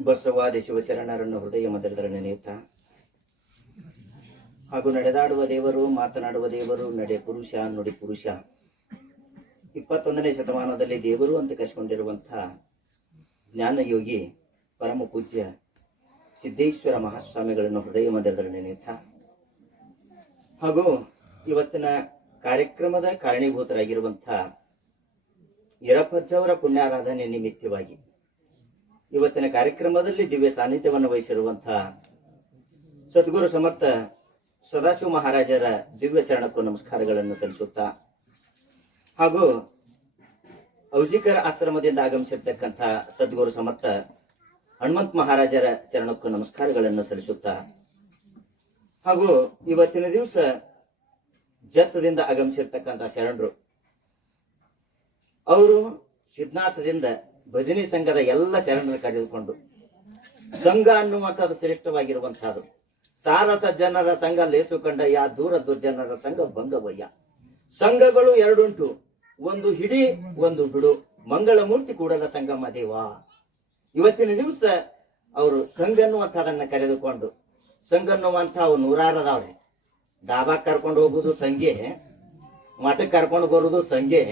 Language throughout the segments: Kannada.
ಬಸವಾದಿ ಶಿವಶರಣರನ್ನು ಹೃದಯ ಮದರದಲ್ಲಿ ನೆನೆಯುತ್ತ ಹಾಗೂ ನಡೆದಾಡುವ ದೇವರು, ಮಾತನಾಡುವ ದೇವರು, ನಡೆ ಪುರುಷ, ನುಡಿ ಪುರುಷ. ಇಪ್ಪತ್ತೊಂದನೇ ಶತಮಾನದಲ್ಲಿ ದೇವರು ಅಂತ ಕರೆಸಿಕೊಂಡಿರುವಂತಹ ಜ್ಞಾನಯೋಗಿ ಪರಮ ಪೂಜ್ಯ ಸಿದ್ದೇಶ್ವರ ಮಹಾಸ್ವಾಮಿಗಳನ್ನು ಹೃದಯ ಮದರದಲ್ಲಿ ನೆನೆಯುತ್ತ ಹಾಗೂ ಇವತ್ತಿನ ಕಾರ್ಯಕ್ರಮದ ಕಾರಣೀಭೂತರಾಗಿರುವಂತಹ ಯರಪಜ್ಜವರ ಪುಣ್ಯಾರಾಧನೆ ನಿಮಿತ್ತವಾಗಿ ಇವತ್ತಿನ ಕಾರ್ಯಕ್ರಮದಲ್ಲಿ ದಿವ್ಯ ಸಾನ್ನಿಧ್ಯವನ್ನು ವಹಿಸಿರುವಂತಹ ಸದ್ಗುರು ಸಮರ್ಥ ಸದಾಶಿವ ಮಹಾರಾಜರ ದಿವ್ಯ ಚರಣಕ್ಕೂ ನಮಸ್ಕಾರಗಳನ್ನು ಸಲ್ಲಿಸುತ್ತಾ ಹಾಗೂ ಔಜಿಕರ ಆಶ್ರಮದಿಂದ ಆಗಮಿಸಿರ್ತಕ್ಕಂಥ ಸದ್ಗುರು ಸಮರ್ಥ ಹನುಮಂತ ಮಹಾರಾಜರ ಚರಣಕ್ಕೂ ನಮಸ್ಕಾರಗಳನ್ನು ಸಲ್ಲಿಸುತ್ತಾ ಹಾಗೂ ಇವತ್ತಿನ ದಿವಸ ಜತ್ತದಿಂದ ಆಗಮಿಸಿರ್ತಕ್ಕಂಥ ಶರಣರು ಅವರು ಸಿದ್ಧಾಂತದಿಂದ ಭಜನಿ ಸಂಘದ ಎಲ್ಲ ಶರಣರು ಕರೆದುಕೊಂಡು ಸಂಘ ಅನ್ನುವಂಥದ್ದು ಶ್ರೇಷ್ಠವಾಗಿರುವಂತಹದ್ದು ಸಾರಸ ಜನರ ಸಂಘ ಲೇಸು ಯಾ ದೂರ ದುರ್ಜನರ ಸಂಘ ಭಂಗವಯ್ಯ ಸಂಘಗಳು ಎರಡುಂಟು. ಒಂದು ಹಿಡಿ, ಒಂದು ಬಿಡು. ಮಂಗಳ ಮೂರ್ತಿ ಕೂಡಲ ಸಂಗಮ ದೇವ. ಇವತ್ತಿನ ದಿವಸ ಅವರು ಸಂಘ ಅನ್ನುವಂಥದನ್ನ ಕರೆದುಕೊಂಡು, ಸಂಘ ಅನ್ನುವಂಥ ಅವು ನೂರಾರದವ್ರೆ. ದಾಬಾಕ್ ಕರ್ಕೊಂಡು ಹೋಗುದು ಸಂಘೆ, ಮಠಕ್ಕೆ ಕರ್ಕೊಂಡು ಬರುದು ಸಂಘೆ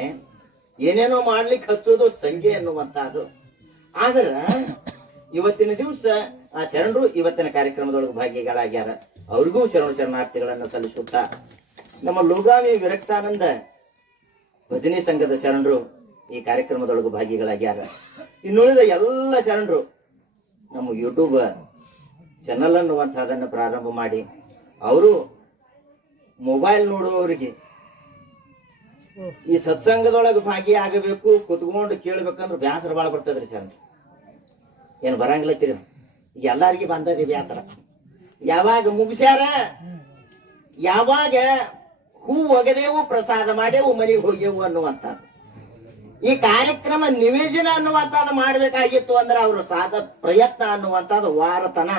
ಏನೇನೋ ಮಾಡ್ಲಿಕ್ಕೆ ಹಚ್ಚೋದು ಸಂಘೆ ಅದು ಆದ್ರ ಇವತ್ತಿನ ದಿವಸ ಆ ಶರಣರು ಇವತ್ತಿನ ಕಾರ್ಯಕ್ರಮದೊಳಗೆ ಭಾಗಿಗಳಾಗ್ಯಾರ. ಅವ್ರಿಗೂ ಶರಣ ಶರಣಾರ್ಥಿಗಳನ್ನು ಸಲ್ಲಿಸುತ್ತಾ. ನಮ್ಮ ಲೋಗಾವಿ ವಿರಕ್ತಾನಂದ ಭಜನೆ ಸಂಘದ ಶರಣರು ಈ ಕಾರ್ಯಕ್ರಮದೊಳಗೆ ಭಾಗಿಗಳಾಗ್ಯಾರ. ಇನ್ನುಳಿದ ಎಲ್ಲ ಶರಣರು ನಮ್ಮ ಯೂಟ್ಯೂಬ್ ಚಾನಲ್ ಅನ್ನುವಂತಹದನ್ನು ಪ್ರಾರಂಭ ಮಾಡಿ. ಅವರು ಮೊಬೈಲ್ ನೋಡುವವರಿಗೆ ಈ ಸತ್ಸಂಗದೊಳಗೆ ಭಾಗಿಯಾಗಬೇಕು, ಕುತ್ಕೊಂಡು ಕೇಳ್ಬೇಕಂದ್ರೆ ಬ್ಯಾಸರ ಭಾಳ ಬರ್ತದ್ರಿ ಸರ್. ಏನು ಬರಂಗಿಲ್ಲತ್ತೀರಿ ಎಲ್ಲಾರಿಗೆ ಬಂದದಿ ಬ್ಯಾಸರ ಯಾವಾಗ ಮುಗಿಸ್ಯಾರ? ಯಾವಾಗ ಹೂ ಒಗದೇವು, ಪ್ರಸಾದ ಮಾಡೇವು ಮನೆಗೆ ಹೋಗ್ಯವು ಅನ್ನುವಂಥದ್ದು ಈ ಕಾರ್ಯಕ್ರಮ ನಿವೇಜನ ಅನ್ನುವಂಥದ್ದು ಮಾಡ್ಬೇಕಾಗಿತ್ತು ಅಂದ್ರೆ ಅವರು ಸಾಧ ಪ್ರಯತ್ನ ಅನ್ನುವಂಥದ್ದು ವಾರತನ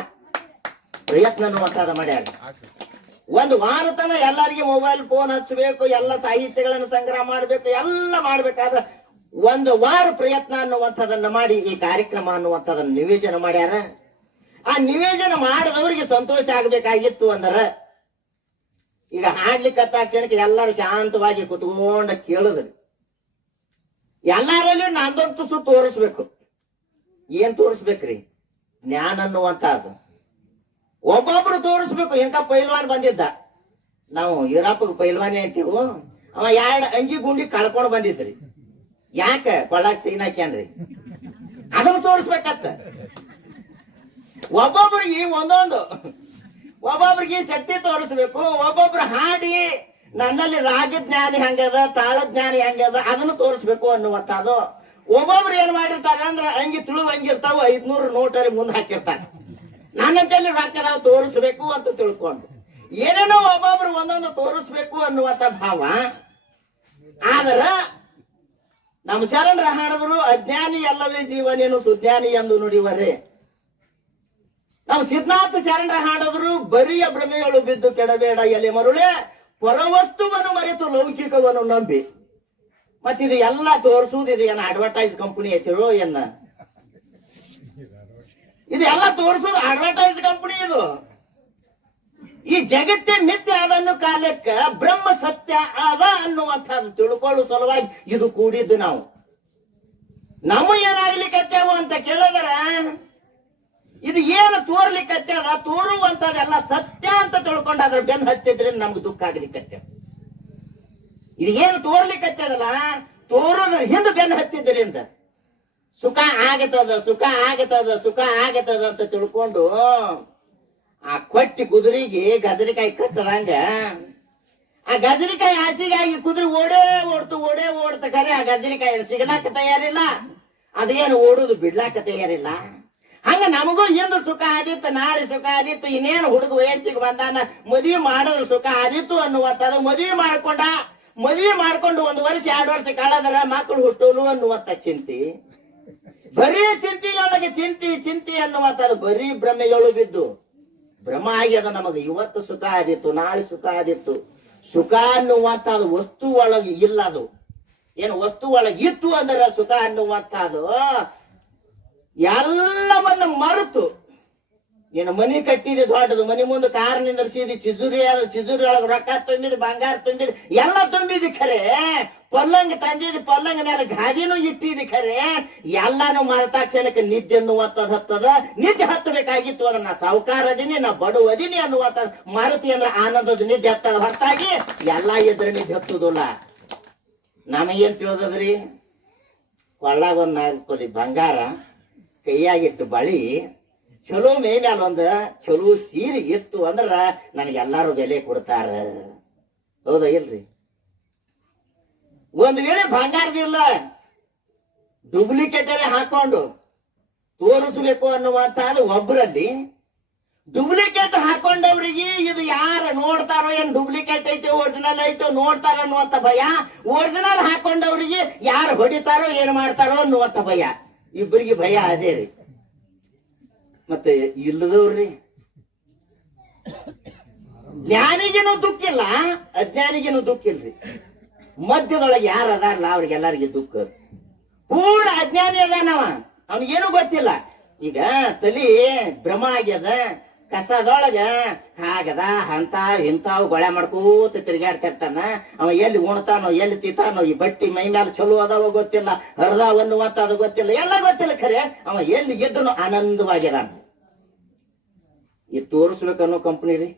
ಪ್ರಯತ್ನ ಅನ್ನುವಂಥದ್ದು ಮಾಡ್ಯಾರ ಒಂದು ವಾರ ತನ ಎಲ್ಲರಿಗೆ ಮೊಬೈಲ್ ಫೋನ್ ಹಚ್ಚಬೇಕು, ಎಲ್ಲ ಸಾಹಿತ್ಯಗಳನ್ನು ಸಂಗ್ರಹ ಮಾಡಬೇಕು, ಎಲ್ಲ ಮಾಡ್ಬೇಕಾದ್ರೆ ಒಂದು ವಾರ ಪ್ರಯತ್ನ ಅನ್ನುವಂಥದ್ದನ್ನ ಮಾಡಿ ಈ ಕಾರ್ಯಕ್ರಮ ಅನ್ನುವಂಥದನ್ನ ನಿವೇದನ ಮಾಡ್ಯಾರ. ಆ ನಿವೇದನ ಮಾಡಿದವರಿಗೆ ಸಂತೋಷ ಆಗ್ಬೇಕಾಗಿತ್ತು ಅಂದ್ರ ಈಗ ಹಾಡ್ಲಿಕ್ಕೆ ಕ್ಷಣಕ್ಕೆ ಎಲ್ಲರೂ ಶಾಂತವಾಗಿ ಕುತ್ಕೊಂಡ ಕೇಳಿದ್ರಿ. ಎಲ್ಲರಲ್ಲೂ ನಂದೊಂದು ತುಸು ತೋರಿಸ್ಬೇಕು. ಏನ್ ತೋರಿಸ್ಬೇಕ್ರಿ? ಜ್ಞಾನ ಅನ್ನುವಂಥದ್ದು. ಒಬ್ಬೊಬ್ರು ತೋರಿಸ್ಬೇಕು ಎಂತ ಪೈಲ್ವಾನ್ ಬಂದಿದ್ದ? ನಾವು ಯುರೋಪ್ಗೆ ಪೈಲ್ವಾನಿ ಅಂತೀವು, ಅವ ಎರಡು ಅಂಗಿ ಗುಂಡಿ ಕಳ್ಕೊಂಡು ಬಂದಿದ್ರಿ. ಯಾಕ ಕೊಳ್ಳಾಕ್ ಚೈನ್ ಹಾಕ್ಯಾನ್ರಿ? ಅದನ್ನು ತೋರಿಸ್ಬೇಕತ್ತ. ಒಬ್ಬೊಬ್ರಿಗೆ ಒಂದೊಂದು, ಒಬ್ಬೊಬ್ರಿಗೆ ಶಕ್ತಿ ತೋರಿಸ್ಬೇಕು, ಒಬ್ಬೊಬ್ರು ಹಾಡಿ, ನನ್ನಲ್ಲಿ ರಾಗ ಜ್ಞಾನಿ ಹೆಂಗದ ತಾಳ ಜ್ಞಾನಿ ಹಂಗದ ಅದನ್ನು ತೋರಿಸ್ಬೇಕು ಅನ್ನುವಂಥದ್ದು. ಒಬ್ಬೊಬ್ರು ಏನ್ ಮಾಡಿರ್ತಾರೆ ಅಂದ್ರೆ, ಅಂಗಿ ತುಳು ಹಂಗಿರ್ತಾವ ಐದ್ನೂರು ನೋಟಲ್ಲಿ ಮುಂದೆ ಹಾಕಿರ್ತಾರೆ. ನನ್ನಂತಲ್ಲಿ ರೊಕ್ಕ ನಾವು ತೋರಿಸ್ಬೇಕು ಅಂತ ತಿಳ್ಕೊಂಡು. ಏನೇನೋ ಒಬ್ಬೊಬ್ರು ಒಂದೊಂದು ತೋರಿಸ್ಬೇಕು ಅನ್ನುವಂತ ಭಾವ. ಆದ್ರ ನಮ್ಮ ಶರಣರ ಹಾಡಿದ್ರು ಅಜ್ಞಾನಿ ಎಲ್ಲವೇ ಜೀವನೇನು ಸುಜ್ಞಾನಿ ಎಂದು ನುಡಿವರೆ ನಾವು ಸಿದ್ಧಾರ್ಥ ಶರಣರ ಹಾಡಿದ್ರು ಬರಿಯ ಭ್ರಮೆಗಳು ಬಿದ್ದು ಕೆಡಬೇಡ ಎಲೆ ಮರುಳೆ, ಪರವಸ್ತುವನ್ನು ಮರೆತು ಲೌಕಿಕವನ್ನು ನಂಬಿ. ಮತ್ತಿದು ಎಲ್ಲ ತೋರಿಸುವುದು ಇದು ಏನು ಅಡ್ವರ್ಟೈಸ್ ಕಂಪನಿ ಐತಿರೋ ಏನ? ಇದು ಎಲ್ಲ ತೋರಿಸೋದು ಅಡ್ವರ್ಟೈಸ್ ಕಂಪನಿ ಇದು. ಈ ಜಗತ್ತೇ ಮಿಥ್ಯ ಅದನ್ನು ಕಾಲಕ್ಕೆ ಬ್ರಹ್ಮ ಸತ್ಯ ಅದ ಅನ್ನುವಂಥದ್ದು ತಿಳ್ಕೊಳ್ಳೋ ಸಲುವಾಗಿ ಇದು ಕೂಡಿದ್ದು ನಾವು. ನಮ್ಮ ಏನಾಗ್ಲಿಕ್ಕತ್ತೇವು ಅಂತ ಕೇಳಿದ್ರ, ಇದು ಏನು ತೋರ್ಲಿಕ್ಕತ್ತದ ತೋರುವಂತದೆಲ್ಲ ಸತ್ಯ ಅಂತ ತಿಳ್ಕೊಂಡು ಅದ್ರ ಬೆನ್ ಹತ್ತಿದ್ರೆ ನಮ್ಗೆ ದುಃಖ ಆಗ್ಲಿಕ್ಕತ್ತೆ ಇದು ಏನು ತೋರ್ಲಿಕ್ಕತ್ತದಲ್ಲ ತೋರೋದ್ರ ಹಿಂದೆ ಬೆನ್ ಹತ್ತಿದ್ರಿಂದ. ಸುಖ ಆಗತದ ಸುಖ ಆಗತದ ಸುಖ ಆಗತದ ಅಂತ ತಿಳ್ಕೊಂಡು ಆ ಕೊಟ್ಟಿ ಕುದುರೆಗೆ ಗಜರಿಕಾಯಿ ಕಟ್ಟದಂಗ ಆ ಗಜರಿಕಾಯಿ ಹಸಿಗಾಗಿ ಕುದುರೆ ಓಡೇ ಓಡ್ತು, ಓಡೇ ಓಡ್ತ ಕರೆ ಆ ಗಜರಿಕಾಯಿ ಸಿಗ್ಲಾಕ ತಯಾರಿಲ್ಲ. ಅದೇನು ಓಡುದು ಬಿಡ್ಲಾಕ ತಯಾರಿಲ್ಲ. ಹಂಗ ನಮಗೂ ಇಂದು ಸುಖ ಆದಿತ್ತು, ನಾಳೆ ಸುಖ ಆದಿತ್ತು, ಇನ್ನೇನು ಹುಡುಗ ವಯಸ್ಸಿಗೆ ಬಂದಾನ, ಮದುವೆ ಮಾಡಿದ್ರೆ ಸುಖ ಆದಿತ್ತು ಅನ್ನುವಂಥದ್ದು ಮದುವೆ ಮಾಡ್ಕೊಂಡ, ಮದುವೆ ಮಾಡ್ಕೊಂಡು ಒಂದು ವರ್ಷ, ಎರಡು ವರ್ಷ ಕಳೆದ್ರ ಮಕ್ಕಳು ಹುಟ್ಟೋನು ಅನ್ನುವಂಥ ಚಿಂತಿ. ಬರೀ ಚಿಂತೆಯೊಳಗೆ ಚಿಂತಿ ಚಿಂತಿ ಅನ್ನುವಂಥದ್ದು ಬರೀ ಭ್ರಮೆಯೊಳು ಬಿದ್ದು. ಭ್ರಮ ಆಗ್ಯದ ನಮಗೆ. ಇವತ್ತು ಸುಖ ಆದಿತ್ತು, ನಾಳೆ ಸುಖ ಆದಿತ್ತು. ಸುಖ ಅನ್ನುವಂಥದ್ದು ವಸ್ತು ಒಳಗೆ ಇಲ್ಲ ಅದು. ಏನು ವಸ್ತು ಒಳಗೆ ಇತ್ತು ಅಂದ್ರೆ ಸುಖ ಅನ್ನುವಂಥದ್ದು ಎಲ್ಲವನ್ನು ಮರೆತು ಏನು ಮನಿ ಕಟ್ಟಿದಿ ದೊಡ್ಡದು, ಮನಿ ಮುಂದೆ ಕಾರ್ ನಿಂದ್ರಿಸಿದಿ ಚಿಜುರಿ ಚಿಜುರಿ ಒಳಗೆ ರೊಕ್ಕ ತುಂಬಿದ್, ಬಂಗಾರ ತುಂಬಿದ್, ಎಲ್ಲ ತುಂಬಿದಿ ಖರೆ. ಪಲ್ಲಂಗ ತಂದಿದ್, ಪಲ್ಲಂಗ ಮೇಲೆ ಗಾದಿನೂ ಇಟ್ಟಿದಿ ಖರೆ. ಎಲ್ಲಾನು ಮರೆತಾಕ್ಷಣಕ್ಕೆ ನಿದ್ದೆ ಅನ್ನುವಂಥದ್ದು ಹತ್ತದ. ನಿದ್ದೆ ಹತ್ತಬೇಕಾಗಿತ್ತು ಅಂದ್ರೆ ನಾ ಸಾವುಕಾರ ಅದೀನಿ ನಾ ಬಡವ ಅದೀನಿ ಅನ್ನುವತ್ತ ಮಾರುತಿ ಅಂದ್ರೆ ಆನಂದದ ನಿದ್ದೆ ಹತ್ತದ. ಹೊರತಾಗಿ ಎಲ್ಲಾ ಎದುರು ನಿದ್ದೆ ಹತ್ತುದಿಲ್ಲ. ನಮಗೇನ್ ತಿಳಿದದ್ರಿ? ಕೊಳ್ಳಾಗ ಒಂದ್ ನಾಲ್ಕು ಬಂಗಾರ ಕೈಯಾಗಿಟ್ಟು ಬಳಿ ಚಲೋ ಮೇ ಮ್ಯಾಲ ಒಂದು, ಚಲೋ ಸೀರೆ ಇತ್ತು ಅಂದ್ರೆ ನನಗೆ ಎಲ್ಲಾರು ಬೆಲೆ ಕೊಡ್ತಾರ. ಹೌದಾ ಇಲ್ರಿ? ಒಂದು ವೇಳೆ ಬಂಗಾರದಿಲ್ಲ ಡೂಪ್ಲಿಕೇಟರೇ ಹಾಕೊಂಡು ತೋರಿಸ್ಬೇಕು ಅನ್ನುವಂತಹದ್ದು ಒಬ್ಬರಲ್ಲಿ ಡೂಪ್ಲಿಕೇಟ್ ಹಾಕೊಂಡವ್ರಿಗೆ ಇದು ಯಾರು ನೋಡ್ತಾರೋ ಏನ್ ಡೂಪ್ಲಿಕೇಟ್ ಐತೆ ಒರಿಜಿನಲ್ ಐತೋ, ನೋಡ್ತಾರ ಅನ್ನುವಂತ ಭಯ. ಒರಿಜಿನಲ್ ಹಾಕೊಂಡವ್ರಿಗೆ ಯಾರು ಹೊಡಿತಾರೋ, ಏನ್ ಮಾಡ್ತಾರೋ ಅನ್ನುವಂತ ಭಯ. ಇಬ್ಬರಿಗೆ ಭಯ ಅದೇ ರೀ. ಮತ್ತೆ ಇಲ್ಲದವ್ರಿ ಜ್ಞಾನಿಗೇನು ದುಃಖ ಇಲ್ಲ, ಅಜ್ಞಾನಿಗೇನು ದುಃಖ ಇಲ್ರಿ. ಮಧ್ಯದೊಳಗೆ ಯಾರು ಅದಾರಲ್ಲ ಅವ್ರಿಗೆಲ್ಲರಿಗೆ ದುಃಖ. ಪೂರ್ಣ ಅಜ್ಞಾನಿ ಅದಾನವ. ಅವನಿಗೇನು ಗೊತ್ತಿಲ್ಲ. ಈಗ ತಲಿ ಭ್ರಮ ಆಗ್ಯದ ಕಸದೊಳಗ ಹಾಗದ ಅಂತ ಇಂತಾವ್ ಗೊಳೆ ಮಾಡ್ಕೋತ ತಿರ್ಗಾಡ್ತಿರ್ತಾನ. ಅವ ಎಲ್ಲಿ ಉಣ್ತಾನೋ, ಎಲ್ಲಿ ತಿಂತಾನೋ, ಈ ಬಟ್ಟಿ ಮೈ ಮ್ಯಾಲ ಚಲೋ ಅದಾವ ಗೊತ್ತಿಲ್ಲ ಅನ್ನುವಂತ ಅನ್ನುವಂಥದ್ದು ಗೊತ್ತಿಲ್ಲ, ಎಲ್ಲ ಗೊತ್ತಿಲ್ಲ ಖರೆ. ಅವ ಎಲ್ಲಿ ಇದ್ರು ಆನಂದವಾಗಿದಾನ ಈ ತೋರಿಸ್ಬೇಕನ್ನೋ ಕಂಪ್ನಿ ರೀ.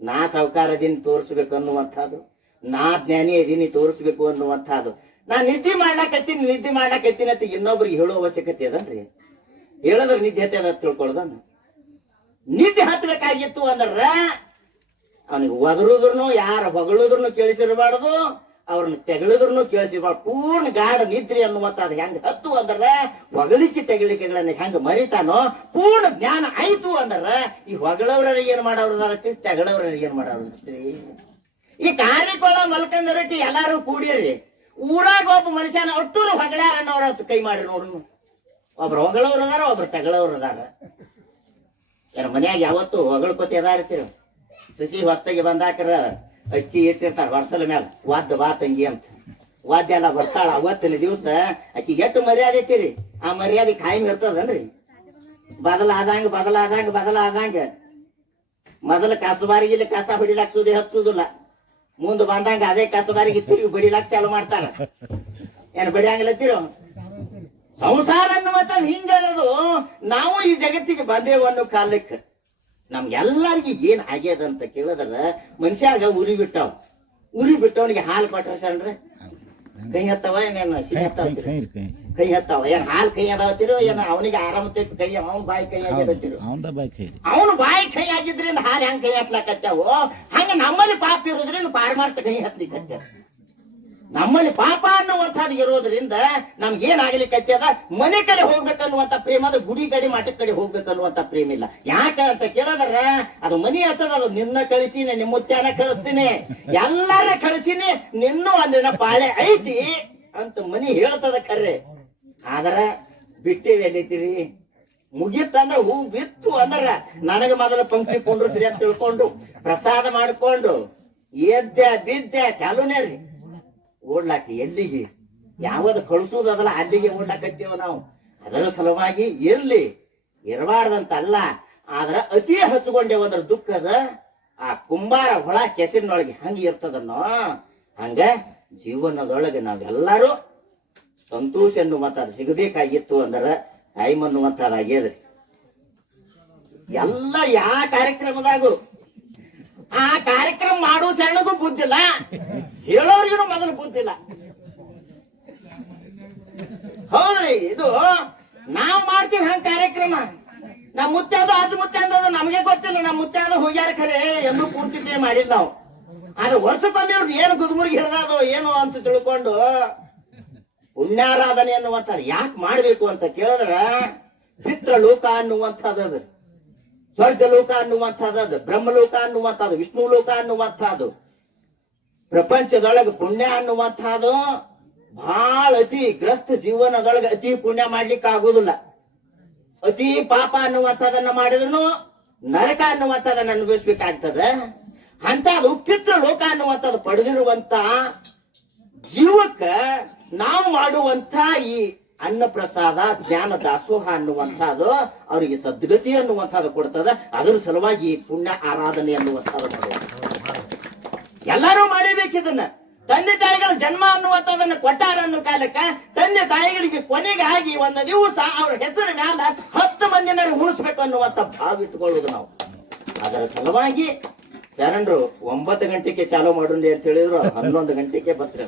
ನಾ ಸಾವುಕಾರ ಅದೀನಿ ತೋರಿಸ್ಬೇಕು ಅನ್ನುವಂಥದ್ದು ನಾ ಜ್ಞಾನಿ ಅದೀನಿ ತೋರಿಸ್ಬೇಕು ಅನ್ನುವಂಥದ್ದು. ನಾ ನಿದ್ದೆ ಮಾಡ್ಲಾಕತ್ತೀನಿ ನಿದ್ದೆ ಮಾಡ್ಲಾಕತ್ತೀನಿ ಅಂತ ಇನ್ನೊಬ್ರಿಗೆ ಹೇಳೋ ಅವಶ್ಯಕತೆ ಅದನ್ರಿ ಹೇಳಿದ್ರೆ ನಿದ್ದೆ ಅದ ತಿಳ್ಕೊಳ್ಳೋದನ್ನ ನಿದ್ದೆ ಹತ್ತಬೇಕಾಗಿತ್ತು ಅಂದ್ರ ಅವನಿಗೆ ಒದರುದ್ರು ಯಾರ ಹೊಗಳಿದ್ರು ಕೇಳಿಸಿರಬಾರ್ದು, ಅವ್ರನ್ನ ತೆಗಳಿದ್ರು ಕೇಳಿಸಿರ್ಬಾರ್ದು. ಪೂರ್ಣ ಗಾಢ ನಿದ್ರಿ ಅದ್ ಹೆಂಗ್ ಹತ್ತು ಅಂದ್ರ ಹೊಗಳಿಕೆ ತೆಗಳಿಕೆಗಳನ್ನ ಹೆಂಗ್ ಮರಿತಾನೋ, ಪೂರ್ಣ ಜ್ಞಾನ ಆಯ್ತು ಅಂದ್ರ ಈ ಹೊಗಳವ್ರ ಏನ್ ಮಾಡೋರು ತೆಗಳವ್ರ ಏನ್ ಮಾಡೋರು ಈ ಕಾರ್ಯಕೋಲ ಮಲ್ಕಂದರತಿ ಎಲ್ಲಾರು ಕೂಡಿರಿ. ಊರಾಗ ಒಬ್ಬ ಮನುಷ್ಯನ ಒಟ್ಟೂರು ಹೊಗಳ್ಯಾರ ಅನ್ನೋರ ಕೈ ಮಾಡಿ ನೋಡ್ರು ಒಬ್ರು ಹೊಗಳವ್ರ ಅದಾರ, ಒಬ್ರು ತೆಗಳವ್ರ ಅದಾರ. ಏನ್ ಮನ್ಯಾಗ ಯಾವತ್ತು ಹೊಗಳಕೋತಿ ಅದ ಇರ್ತೀರಿ ಸಸಿ ಹೊತ್ತಾಗಿ ಬಂದಾಕರ ಅಕ್ಕಿ ಇಟ್ಟಿರ್ತಾರ ವರ್ಷಲ ಮ್ಯಾಲ. ವಾದ್ಯ ಬಾ ತಂಗಿ ಅಂತ. ವಾದ್ಯ ಎಲ್ಲ ಬರ್ತಾಳ ಅವತ್ತಿನ ದಿವಸ ಅಕ್ಕಿ ಎಷ್ಟು ಮರ್ಯಾದೆ ಐತಿರಿ. ಆ ಮರ್ಯಾದೆ ಕಾಯಂ ಇರ್ತದನ್ರಿ. ಬದಲಾದಂಗ ಬದಲಾದಂಗ ಬದಲಾದಂಗ. ಮೊದಲ ಕಸಬಾರಿಗೆ ಇಲ್ಲಿ ಕಸ ಹೊಡಿಲಾಕ್ ಸುದಿ ಹಚ್ಚುದಿಲ್ಲ. ಮುಂದೆ ಬಂದಂಗ ಅದೇ ಕಸಬಾರಿಗೆ ತಿರುಗಿ ಬಡಿಲಾಕ್ ಚಾಲು ಮಾಡ್ತಾರ. ಏನ್ ಬಡಿಯಂಗಿಲ್ಲತ್ತೀರೋ ಸಂಸಾರ ಅನ್ನುವಂತ ಹಿಂಗದು ನಾವು ಈ ಜಗತ್ತಿಗೆ ಬಂದೇವು ಅನ್ನೋ ಕಾಲಕ್ಕೆ ನಮ್ಗೆಲ್ಲರಿಗೂ ಏನ್ ಆಗ್ಯದ ಅಂತ ಕೇಳಿದ್ರ ಮನುಷ್ಯಾಗ ಉರಿ ಬಿಟ್ಟಾವ. ಉರಿ ಬಿಟ್ಟವನಿಗೆ ಹಾಲು ಕೊಟ್ರ ಸಣ್ರೆ ಕೈ ಹತ್ತವ ಏನೇನು? ಕೈ ಹತ್ತಾವ ಏನ್ ಹಾಲ್ ಕೈ ಅದಾವತ್ತಿರೋ ಏನ ಅವನಿಗೆ ಆರಾಮ ಕೈ ಅವನ್ ಬಾಯಿ ಕೈ ಆಗಿರೋ ಅವನು ಬಾಯಿ ಕೈ ಆಗಿದ್ರಿಂದ ಹಾಲ್ ಹೆಂಗ್ ಕೈ ಹತ್ಲಾಕತ್ತಾವು ಹಂಗ ನಮ್ಮಲ್ಲಿ ಪಾಪ ಇರೋದ್ರಿಂದ ಪಾರ್ ಮಾಡ್ತ ಕೈ ಹತ್ಲಿಕತ್ತ ನಮ್ಮಲ್ಲಿ ಪಾಪ ಅನ್ನುವಂಥದ್ದು ಇರೋದ್ರಿಂದ ನಮ್ಗೆ ಅದ ಮನೆ ಕಡೆ ಹೋಗ್ಬೇಕನ್ನುವಂತ ಪ್ರೇಮ ಅದು ಗುಡಿ ಕಡೆ ಮಠದ ಕಡೆ ಹೋಗ್ಬೇಕನ್ನುವಂತ ಪ್ರೇಮ ಇಲ್ಲ. ಯಾಕೆ ಅಂತ ಕೇಳಿದ್ರ ಅದು ಮನಿ ಹತ್ತದ ಅದು ನಿನ್ನ ಕಳಿಸಿನಿ, ನಿಮ್ಮ ಮುತ್ಯಾನ ಕಳಿಸ್ತೀನಿ, ಎಲ್ಲಾರ ಕಳಿಸಿನಿ, ನಿನ್ನ ಒಂದಿನ ಪಾಳೆ ಐತಿ ಅಂತ ಮನಿ ಹೇಳ್ತದ ಕರ್ರೆ. ಆದ್ರ ಬಿಟ್ಟಿವಿ ಎಲ್ಲೈತಿರಿ ಮುಗಿತ್ತಂದ್ರ ಹೂ ಬಿತ್ತು ಅಂದ್ರ ನನಗ ಮೊದಲ ಪಂಕ್ತಿ ಕುಂಡ್ರಸ್ರಿ ಅಂತ ತಿಳ್ಕೊಂಡು ಪ್ರಸಾದ ಮಾಡ್ಕೊಂಡು ಎದ್ದೆ ಬಿದ್ದೆ ಚಾಲೂನೇ ರೀ. ಓಡ್ಲಾಕಿ ಎಲ್ಲಿಗೆ? ಯಾವದು ಅದಲ್ಲ, ಅಲ್ಲಿಗೆ ಓಡ್ಲಾಕತ್ತೀವ ನಾವು. ಅದರ ಸಲುವಾಗಿ ಇರ್ಲಿ. ಇರಬಾರ್ದಂತಲ್ಲ. ಆದ್ರ ಅತಿ ಹಚ್ಕೊಂಡೇವ ಅಂದ್ರ ದುಃಖದ ಆ ಕುಂಬಾರ ಹೊಳ ಕೆಸರಿನೊಳಗೆ ಹಂಗ ಇರ್ತದನ್ನೋ? ಹಂಗ ಜೀವನದೊಳಗೆ ನಾವೆಲ್ಲರೂ ಸಂತೋಷ ಅನ್ನುವಂಥದ್ದು ಸಿಗಬೇಕಾಗಿತ್ತು ಅಂದ್ರ ಟೈಮ್ ಅನ್ನುವಂಥದ್ದಾಗ್ಯದ್ರಿ ಎಲ್ಲ ಯಾ ಕಾರ್ಯಕ್ರಮದಾಗು ಆ ಕಾರ್ಯಕ್ರಮ ಮಾಡೋ ಸಣ್ಣಗೂ ಬುದ್ಧಿಲ್ಲ. ಹೇಳೋರಿಗೂ ಮೊದಲು ಬುದ್ಧಿಲ್ಲ. ಹೌದ್ರಿ, ಇದು ನಾವ್ ಮಾಡ್ತೀವಿ ಹಂಗ ಕಾರ್ಯಕ್ರಮ. ನಮ್ ಮುತ್ಯಾದ ಆಜು ಮುತ್ಯಾಂದ ನಮಗೆ ಗೊತ್ತಿಲ್ಲ, ನಮ್ ಅದು ಹೋಗ್ಯಾರ ಖರೆ ಎಂದು ಪೂರ್ತಿ ಮಾಡಿಲ್ಲ ನಾವು. ಆದ್ರೆ ವರ್ಷಕ್ಕೊಮ್ಮೆ ಅವ್ರದ್ದು ಏನು ಗುದ್ಮುರ್ಗಿ ಹಿಡ್ದದೋ ಏನು ಅಂತ ತಿಳ್ಕೊಂಡು ಪುಣ್ಯಾರಾಧನೆ ಅನ್ನುವಂಥದ್ದು ಯಾಕೆ ಮಾಡಬೇಕು ಅಂತ ಕೇಳಿದ್ರೆ ಪಿತ್ರ ಲೋಕ ಅನ್ನುವಂಥದ್ದು ಸ್ವರ್ಗ ಲೋಕ ಅನ್ನುವಂಥದ್ದು ಬ್ರಹ್ಮಲೋಕ ಅನ್ನುವಂಥದ್ದು ವಿಷ್ಣು ಲೋಕ ಅನ್ನುವಂಥದ್ದು, ಪ್ರಪಂಚದೊಳಗೆ ಪುಣ್ಯ ಅನ್ನುವಂಥದ್ದು ಬಹಳ ಅತಿ ಗ್ರಸ್ತ ಜೀವನದೊಳಗೆ ಅತಿ ಪುಣ್ಯ ಮಾಡ್ಲಿಕ್ಕೆ ಆಗುದಿಲ್ಲ ಅತಿ ಪಾಪ ಅನ್ನುವಂಥದನ್ನ ಮಾಡಿದ್ರು ನರಕ ಅನ್ನುವಂಥದನ್ನ ಅನುಭವಿಸ್ಬೇಕಾಗ್ತದೆ. ಅಂತದು ಪಿತೃ ಲೋಕ ಅನ್ನುವಂಥದ್ದು ಪಡೆದಿರುವಂತ ಜೀವಕ್ಕೆ ನಾವು ಮಾಡುವಂತ ಈ ಅನ್ನ ಪ್ರಸಾದ ಜ್ಞಾನ ದಾಸೋಹ ಅನ್ನುವಂಥದ್ದು ಅವರಿಗೆ ಸದ್ಗತಿ ಅನ್ನುವಂಥದ್ದು ಕೊಡ್ತದ. ಅದರ ಸಲುವಾಗಿ ಪುಣ್ಯ ಆರಾಧನೆ ಅನ್ನುವಂಥದ್ದು ಮಾಡುವ. ಎಲ್ಲರೂ ಇದನ್ನ. ತಂದೆ ತಾಯಿಗಳ ಜನ್ಮ ಅನ್ನುವಂಥದ್ದನ್ನ ಕೊಟ್ಟಾರ ಅನ್ನೋ ಕಾಲಕ್ಕ ತಂದೆ ತಾಯಿಗಳಿಗೆ ಕೊನೆಗೆ ಆಗಿ ಒಂದು ದಿವಸ ಅವ್ರ ಹೆಸರ ಮ್ಯಾಲ ಹತ್ತು ಮಂದಿನ ಉಳಿಸ್ಬೇಕು ಅನ್ನುವಂಥ ಭಾವ ಇಟ್ಕೊಳ್ಳುವುದು ನಾವು. ಅದರ ಸಲುವಾಗಿ ಶರಣರು, ಒಂಬತ್ತು ಗಂಟೆಗೆ ಚಾಲೂ ಮಾಡೋಣ ಅಂತ ಹೇಳಿದ್ರು, ಹನ್ನೊಂದು ಗಂಟೆಗೆ ಬತ್ರ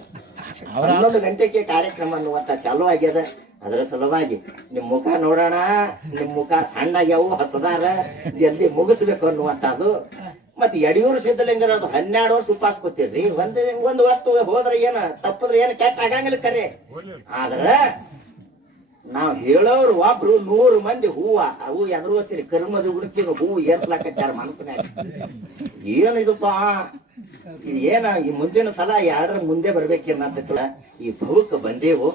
ಹನ್ನೊಂದು ಗಂಟೆಗೆ ಕಾರ್ಯಕ್ರಮ ಅನ್ನುವಂತ ಚಾಲೂ ಆಗ್ಯದ. ಅದರ ಸಲುವಾಗಿ ನಿಮ್ ಮುಖ ನೋಡೋಣ ನಿಮ್ ಮುಖ ಸಣ್ಣ ಸಣ್ಣಾಗ್ಯಾವು ಹಸದಾರ ಜಲ್ದಿ ಮುಗಿಸ್ಬೇಕು ಅನ್ನುವಂಥದ್ದು. ಮತ್ತೆ ಯಡಿಯೂರು ಸಿದ್ಧಲಿಂಗರ ಅದು ಹನ್ನೆರಡು ವರ್ಷ ಉಪವಾಸ ಕೂತಿರ್ರಿ ಒಂದ್ ಒಂದ್ ವಸ್ತು ಹೋದ್ರೆ ಏನ ತಪ್ಪದ್ರೆ ಏನ್ ಕೆಟ್ಟ ಆಗಂಗಿಲ್ಲ ಕರೆ. ಆದ್ರ ನಾವ್ ಹೇಳೋರು ಒಬ್ರು ನೂರು ಮಂದಿ ಹೂವ ಅವು ಎದುರು ಕರ್ಮದ ಹುಡುಕಿನ ಹೂವು ಏರ್ಸ್ಲಾಕತ್ತಾರ ಮನಸ್ಸಿನಾಗ ಏನಿದಪ್ಪ ಇದು ಏನ ಈ ಮುಂದಿನ ಸಲ ಯಾರ ಮುಂದೆ ಬರ್ಬೇಕೇನಂತ ಈ ಭವಕ್ಕೆ ಬಂದೇವು.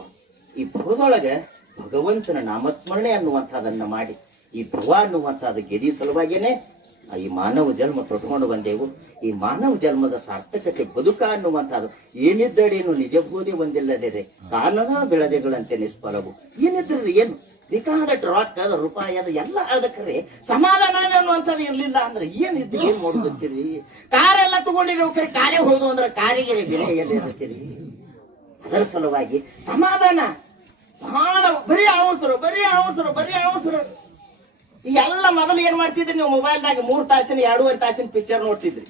ಈ ಭವದೊಳಗ ಭಗವಂತನ ನಾಮಸ್ಮರಣೆ ಅನ್ನುವಂಥದ್ದನ್ನ ಮಾಡಿ, ಈ ಭವ ಅನ್ನುವಂಥದ್ದು ಗೆದಿ ಸಲುವಾಗಿನೇ ಈ ಮಾನವ ಜನ್ಮ ತೊಟ್ಕೊಂಡು ಬಂದೆವು. ಈ ಮಾನವ ಜನ್ಮದ ಸಾರ್ಥಕತೆ ಬದುಕ ಅನ್ನುವಂಥದ್ದು ಏನಿದ್ದಡೇನು ನಿಜಬೋದೇ ಒಂದಿಲ್ಲದೆ ಕಾನನ ಬೆಳದೆಗಳಂತೆ ನಿಷ್ಫಲವು. ಏನಿದ್ರಿ ಏನು ಬೇಕಾದಟ್ಟು ರೊಕ್ಕ ಅದ ರೂಪಾಯಿ ಅದ ಎಲ್ಲ ಅದಕ್ಕೆ ಸಮಾಧಾನ ಅನ್ನುವಂಥದ್ದು ಇರಲಿಲ್ಲ ಅಂದ್ರೆ ಏನಿದ್ದು ಏನ್ ಮಾಡೋದತ್ತೀರಿ ಕಾರೆಲ್ಲ ತಗೊಂಡಿದ್ದೇವೆ ಕರೆ ಕಾರೇ ಹೋದು ಅಂದ್ರೆ ಕಾರಿಗೆ ಬೆಲೆ ಎಲ್ಲಿ ಇರ್ತೀರಿ ಅದರ ಸಲುವಾಗಿ ಸಮಾಧಾನ. ಬಹಳ ಬರೀ ಅವಸರ ಬರೀ ಅವಸರ ಬರೀ ಅವಸರ. ಈ ಎಲ್ಲ ಮೊದಲು ಏನ್ ಮಾಡ್ತಿದ್ರಿ ನೀವು ಮೊಬೈಲ್ದಾಗ ಮೂರ್ ತಾಸಿನ ಎರಡೂವರೆ ತಾಸಿನ ಪಿಕ್ಚರ್ ನೋಡ್ತಿದ್ರಿ.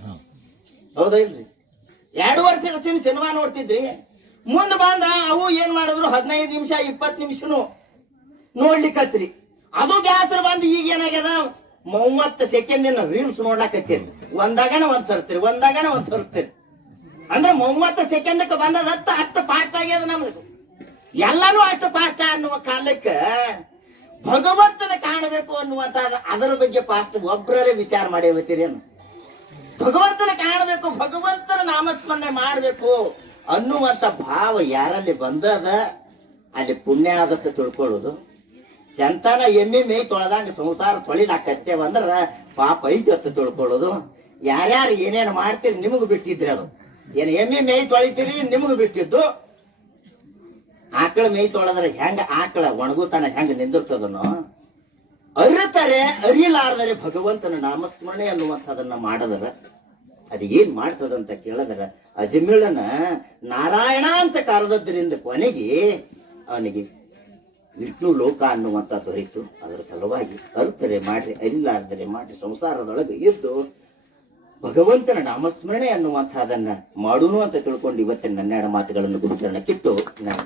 ಹೌದಾ ಇಲ್ರಿ? ಎರಡೂವರೆ ತಾಸಿನ ಸಿನಿಮಾ ನೋಡ್ತಿದ್ರಿ. ಮುಂದ್ ಬಂದ ಅವು ಏನ್ ಮಾಡಿದ್ರು? ಹದಿನೈದು ನಿಮಿಷ ಇಪ್ಪತ್ತು ನಿಮಿಷನು ನೋಡ್ಲಿಕ್ಕತ್ರಿ ಅದು ಬ್ಯಾಸರ ಬಂದು ಈಗ ಏನಾಗ್ಯದ? ಮೂವತ್ತು ಸೆಕೆಂಡಿನ ರೀಲ್ಸ್ ನೋಡ್ಲಾಕತ್ತೀರಿ. ಒಂದಾಗಣ ಒಂದ್ ಸರ್ತೀರಿ ಒಂದಾಗಣ ಒಂದ್ ಸರ್ತೀರಿ ಅಂದ್ರೆ ಮೂವತ್ತು ಸೆಕೆಂಡಕ್ಕೆ ಬಂದದತ್ತ ಅಷ್ಟು ಫಾಸ್ಟ್ ಆಗ್ಯದ ನಮ್ಗೆ ಎಲ್ಲಾನು ಅಷ್ಟು ಫಾಸ್ಟ್ ಅನ್ನುವ ಕಾಲಕ್ಕೆ ಭಗವಂತನ ಕಾಣಬೇಕು ಅನ್ನುವಂತ ಅದರ ಬಗ್ಗೆ ಫಾಸ್ಟ್ ಒಬ್ಬರೇ ವಿಚಾರ ಮಾಡೇವತ್ತೀರೇನು ಭಗವಂತನ ಕಾಣಬೇಕು, ಭಗವಂತನ ನಾಮಸ್ಮರಣೆ ಮಾಡಬೇಕು ಅನ್ನುವಂತ ಭಾವ ಯಾರಲ್ಲಿ ಬಂದದ, ಅಲ್ಲಿ ಪುಣ್ಯ ಆದತ್ತ ತಿಳ್ಕೊಳ್ಳೋದು. ಚಂತನ ಎಮ್ಮಿ ಮೇ ತೊಳೆದಂಗ ಸಂಸಾರ ತೊಳಿಲಾಕತ್ತೇವ ಅಂದ್ರ ಪಾಪ ಐತಿ ತೊಳ್ಕೊಳ್ಳೋದು. ಯಾರ್ಯಾರು ಏನೇನು ಮಾಡ್ತೀರಿ ನಿಮಗ್ ಬಿಟ್ಟಿದ್ರಿ ಅದು. ಏನ್ ಎಮ್ಮಿ ಮೇಯ್ ತೊಳಿತೀರಿ ನಿಮಗ್ ಬಿಟ್ಟಿದ್ದು. ಆಕಳ ಮೇಯ್ ತೊಳೆದ್ರೆ ಹೆಂಗ ಆಕಳ ಒಣಗುತನ ಹೆಂಗ ನಿಂದಿರ್ತದನೋ. ಅರಿತಾರೆ ಅರಿಲಾರದರೆ ಭಗವಂತನ ನಾಮಸ್ಮರಣೆ ಅನ್ನುವಂಥದನ್ನ ಮಾಡದರ. ಅದು ಏನ್ ಮಾಡ್ತದಂತ ಕೇಳಿದ್ರ. ಅಜಮಿಳನ ನಾರಾಯಣ ಅಂತ ಕರೆದದ್ರಿಂದ ಕೊನೆಗೆ ಅವನಿಗೆ ವಿಷ್ಣು ಲೋಕ ಅನ್ನುವಂಥ ದೊರೆಯಿತು ಅದರ ಸಲುವಾಗಿ ಅರುತರೆ ಮಾಡ್ರಿ, ಅರಿಲಾರದರೆ ಮಾಡ್ರಿ, ಸಂಸಾರದೊಳಗೆ ಇದ್ದು ಭಗವಂತನ ನಾಮಸ್ಮರಣೆ ಅನ್ನುವಂಥದ್ದನ್ನ ಮಾಡೋನು ಅಂತ ತಿಳ್ಕೊಂಡು ಇವತ್ತಿನ ನನ್ನೆರಡು ಮಾತುಗಳನ್ನು ಗುರುಚರಣಕ್ಕಿಟ್ಟು ನಾನು